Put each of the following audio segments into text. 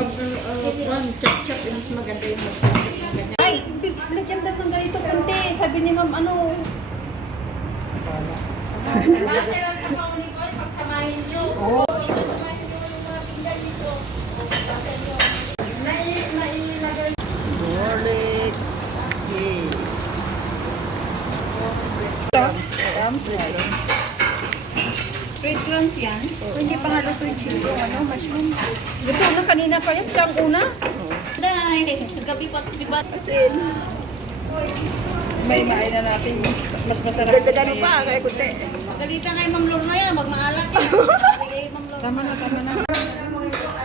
Chop-chop, mas maganda yung mag-chop. Ay, lagyan na ng ganito kunti. Sabi ni ma'am, ano? Bakit lang sa pauni ko, pagsamahin nyo. Oo. Nailagay. Garlic. Red crunch yan? Hindi pa nga luto yung chili. Mushroom. Luto na kanina pa yan. Siyang una. Gabi pa si Bat. May main na natin. Mas masarap. Dagdagan pa, kaya kunti. Magalitan kay Ma'am Lorna yan, magmaalat yan. Tama na, tama na.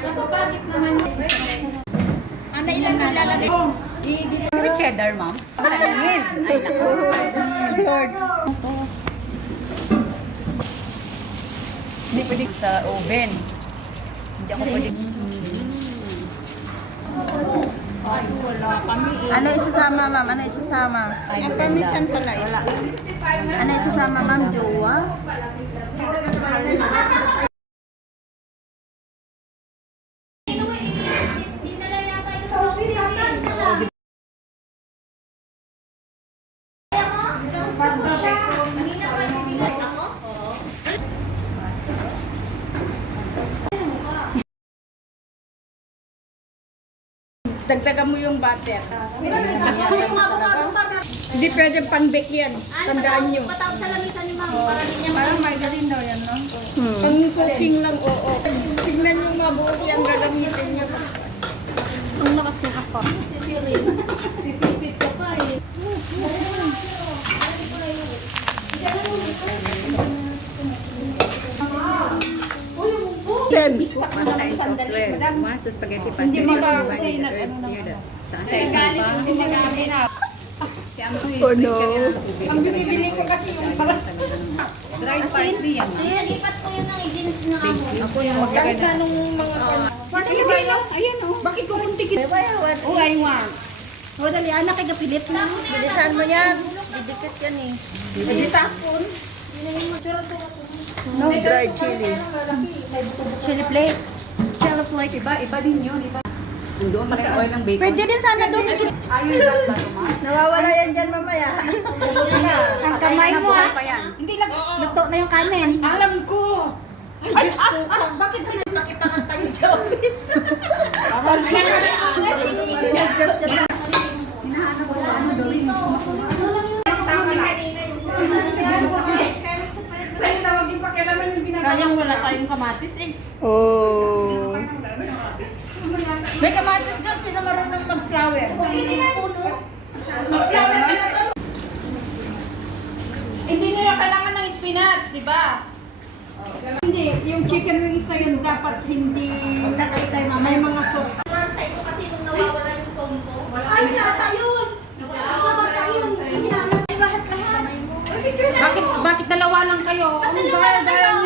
Nasa bakit naman yun? Ano ilan na lalagay? May cheddar, ma'am. Ay, naku. Lord. Hindi pwede sa oven. Hindi ako pwede. Ano isasama, ma'am? Ano isasama? Ang permission pala ila. Ano isasama, ma'am? Jowa? Dagdagan mo yung butter. Hindi pwede pan-bake yan. Tandaan nyo. Parang margarine daw yan, no? Pang-cooking lang, oo. Tingnan yung mabuti ang gagamitin nyo. Ang lakas ng ako. Sisisit ka pa eh. Once the spaghetti pasta Hindi is mo ba ready, okay the na herbs ano near the Hindi kami na. Oh no. Ang binibili ko kasi yung Dried parsley yan. lipat ko yun ang i-jeans na Ako yung magkaganda. nung mga Ayan ba yun? Ayan o. Bakit ko kung tikit? Oh, I want. O, dali, anak, kay kapilit na. Bilisan mo yan. Didikit yan eh. Hindi tapon. No dried chili. Chili flakes. Shelf like, iba din yun. Doon kasi oil ng bacon. Pwede din sana doon. Ayun lang ba ito, Nawawala yan dyan mamaya. Ang kamay mo ah. Hindi lang. Luto na yung kanin. Alam ko! Ay, Diyos ko! Bakit nakipakanta yung Jobis? Sayang wala tayong kamatis eh. Oh. May kamatis ka, sino marunong mag-flower? Mag-flower ka na to. Hindi nyo kailangan ng spinach, di ba? Hindi, yung chicken wings na yun dapat hindi may mga sauce. Sa'yo ko kasi nung nawawala yung tombo. Ay, nata yun! Nata yun! Hinahanap lahat-lahat. Bakit dalawa lang kayo? Ang gaya-gaya